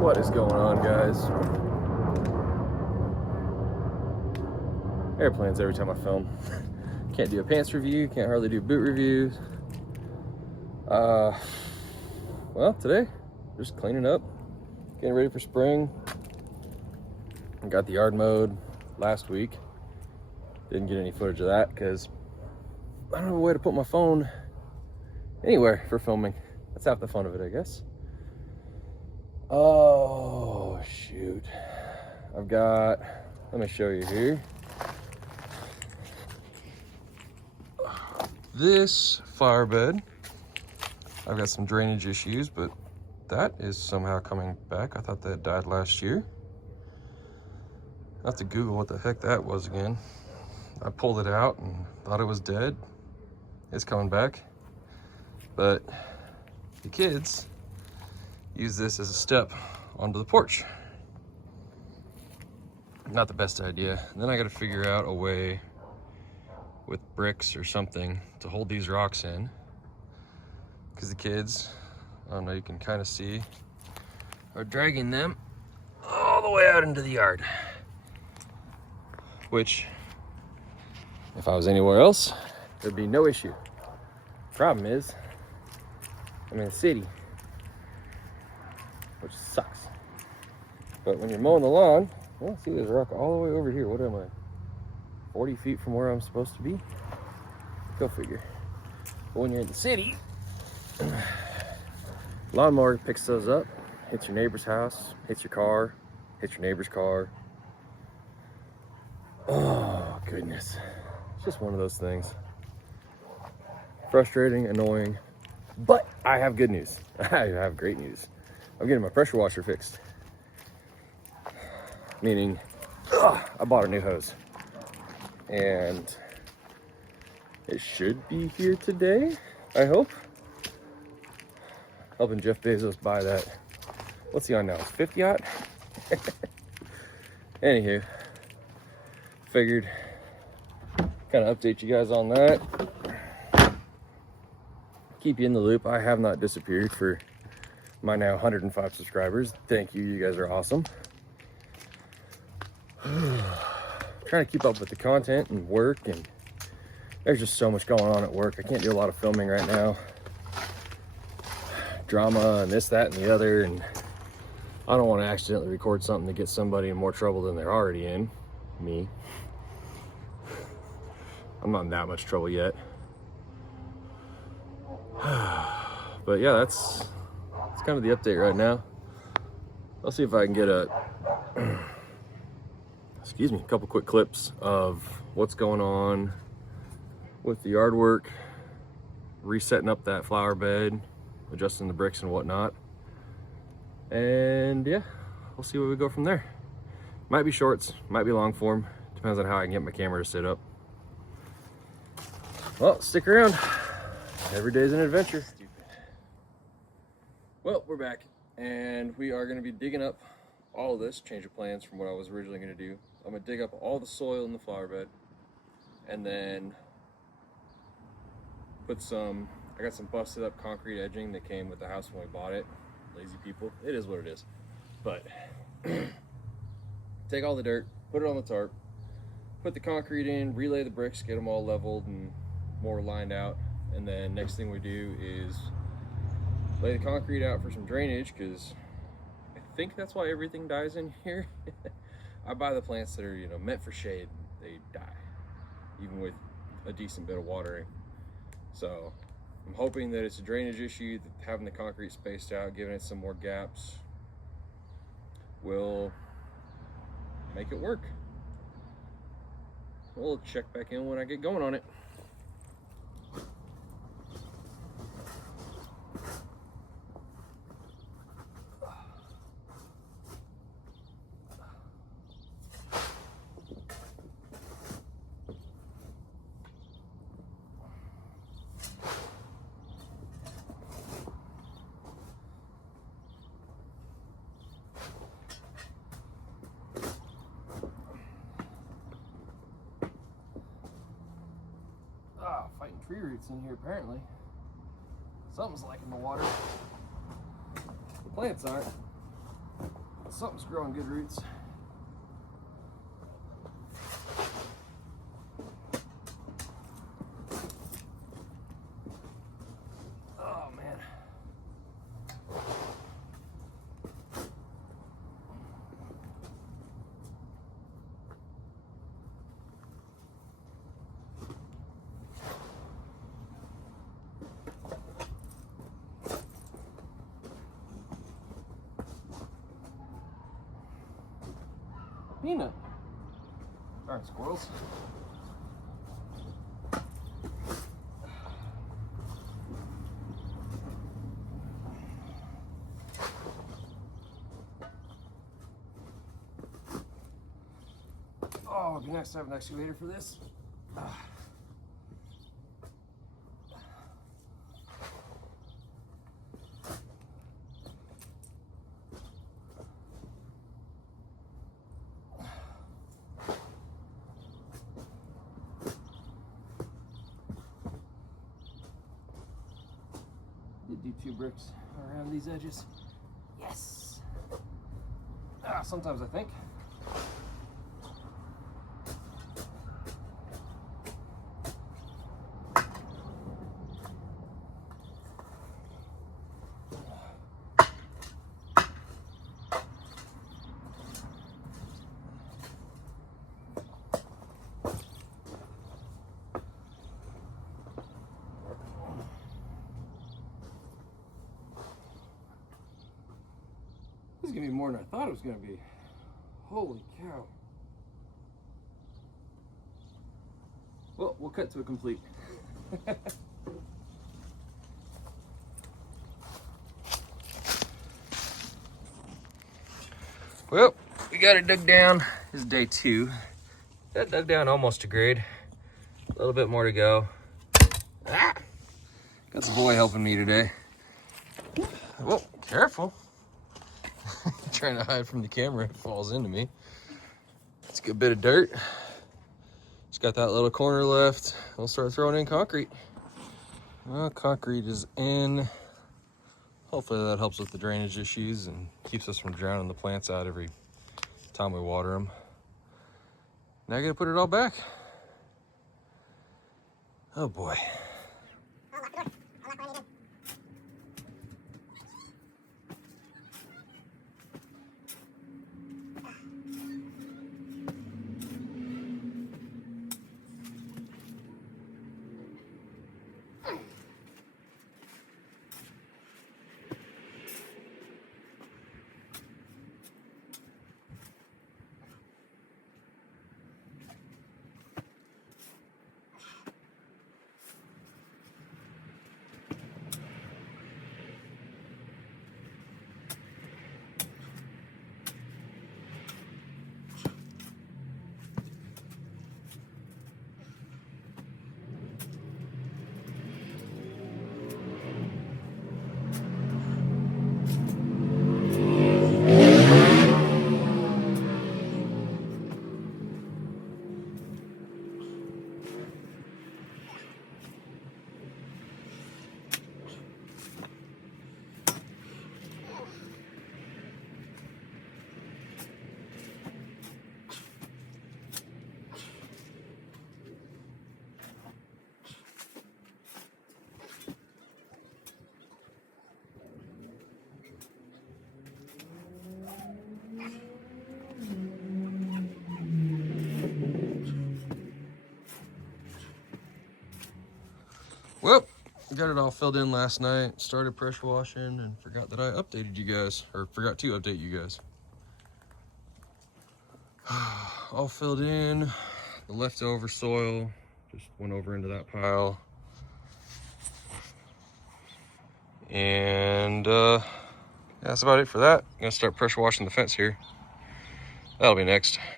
What is going on, guys? Airplanes every time I film. Can't do a pants review, can't hardly do boot reviews. Well, today, just cleaning up, getting ready for spring. I got the yard mowed last week. Didn't get any footage of that because I don't have a way to put my phone anywhere for filming. That's half the fun of it, I guess. Oh, shoot. I've got, let me show you here. This flower bed, I've got some drainage issues, but that is somehow coming back. I thought that died last year. I have to Google what the heck that was again. I pulled it out and thought it was dead. It's coming back. But the kids use this as a step onto the porch. Not the best idea. And then I got to figure out a way with bricks or something to hold these rocks in, because the kids, I don't know, you can kind of see, are dragging them all the way out into the yard. Which, if I was anywhere else, there'd be no issue. Problem is, I'm in the city, which sucks. But when you're mowing the lawn, well, see, there's a rock all the way over here. What am I, 40 feet from where I'm supposed to be? Go figure. But when you're in the city, lawnmower picks those up, hits your neighbor's house, hits your car, hits your neighbor's car. Oh, goodness. It's just one of those things. Frustrating, annoying, but I have good news. I have great news. I'm getting my pressure washer fixed. Meaning, I bought a new hose. And it should be here today, I hope. Helping Jeff Bezos buy that. What's he on now? 50 yacht? Anywho, figured kind of update you guys on that. Keep you in the loop. I have not disappeared for my now 105 subscribers. Thank you. You guys are awesome. Trying to keep up with the content and work, and there's just so much going on at work. I can't do a lot of filming right now. Drama and this, that, and the other, and I don't want to accidentally record something to get somebody in more trouble than they're already in. Me. I'm not in that much trouble yet. But yeah, that's kind of the update right now. I'll see if I can get a excuse me, a couple quick clips of what's going on with the yard work, resetting up that flower bed, adjusting the bricks and whatnot. And yeah, we'll see where we go from there. Might be shorts, might be long form, depends on how I can get my camera to sit up. Well, stick around. Every day's an adventure. Stupid. Well, we're back, and we are going to be digging up all of this, change of plans from what I was originally going to do. I'm going to dig up all the soil in the flower bed, and then put some, I got some busted up concrete edging that came with the house when we bought it. Lazy people, it is what it is. But take all the dirt, put it on the tarp, put the concrete in, relay the bricks, get them all leveled and more lined out. And then next thing we do is lay the concrete out for some drainage, because I think that's why everything dies in here. I buy the plants that are, you know, meant for shade, they die, even with a decent bit of watering. So I'm hoping that it's a drainage issue, that having the concrete spaced out, giving it some more gaps, will make it work. We'll check back in when I get going on it. Fighting tree roots in here apparently. Something's liking the water. The plants aren't. Something's growing good roots. Oh man. Peanut. Darn squirrels. Oh, it'd be nice to have an excavator for this. Did do 2 bricks around these edges. Yes. Sometimes I think. This is gonna be more than I thought it was gonna be. Holy cow. Well, we'll cut to a complete. Well, we got it dug down. This is day 2. Got dug down almost to grade. A little bit more to go. Got the boy helping me today. Whoa, careful. Trying to hide from the camera, it falls into me. It's a good bit of dirt. Just got that little corner left. We'll start throwing in concrete. Well, concrete is in. Hopefully that helps with the drainage issues and keeps us from drowning the plants out every time we water them. Now I gotta put it all back. Oh boy. Well, got it all filled in last night, started pressure washing, and forgot that I updated you guys, or forgot to update you guys. All filled in, the leftover soil just went over into that pile. And that's about it for that. I'm gonna start pressure washing the fence here. That'll be next.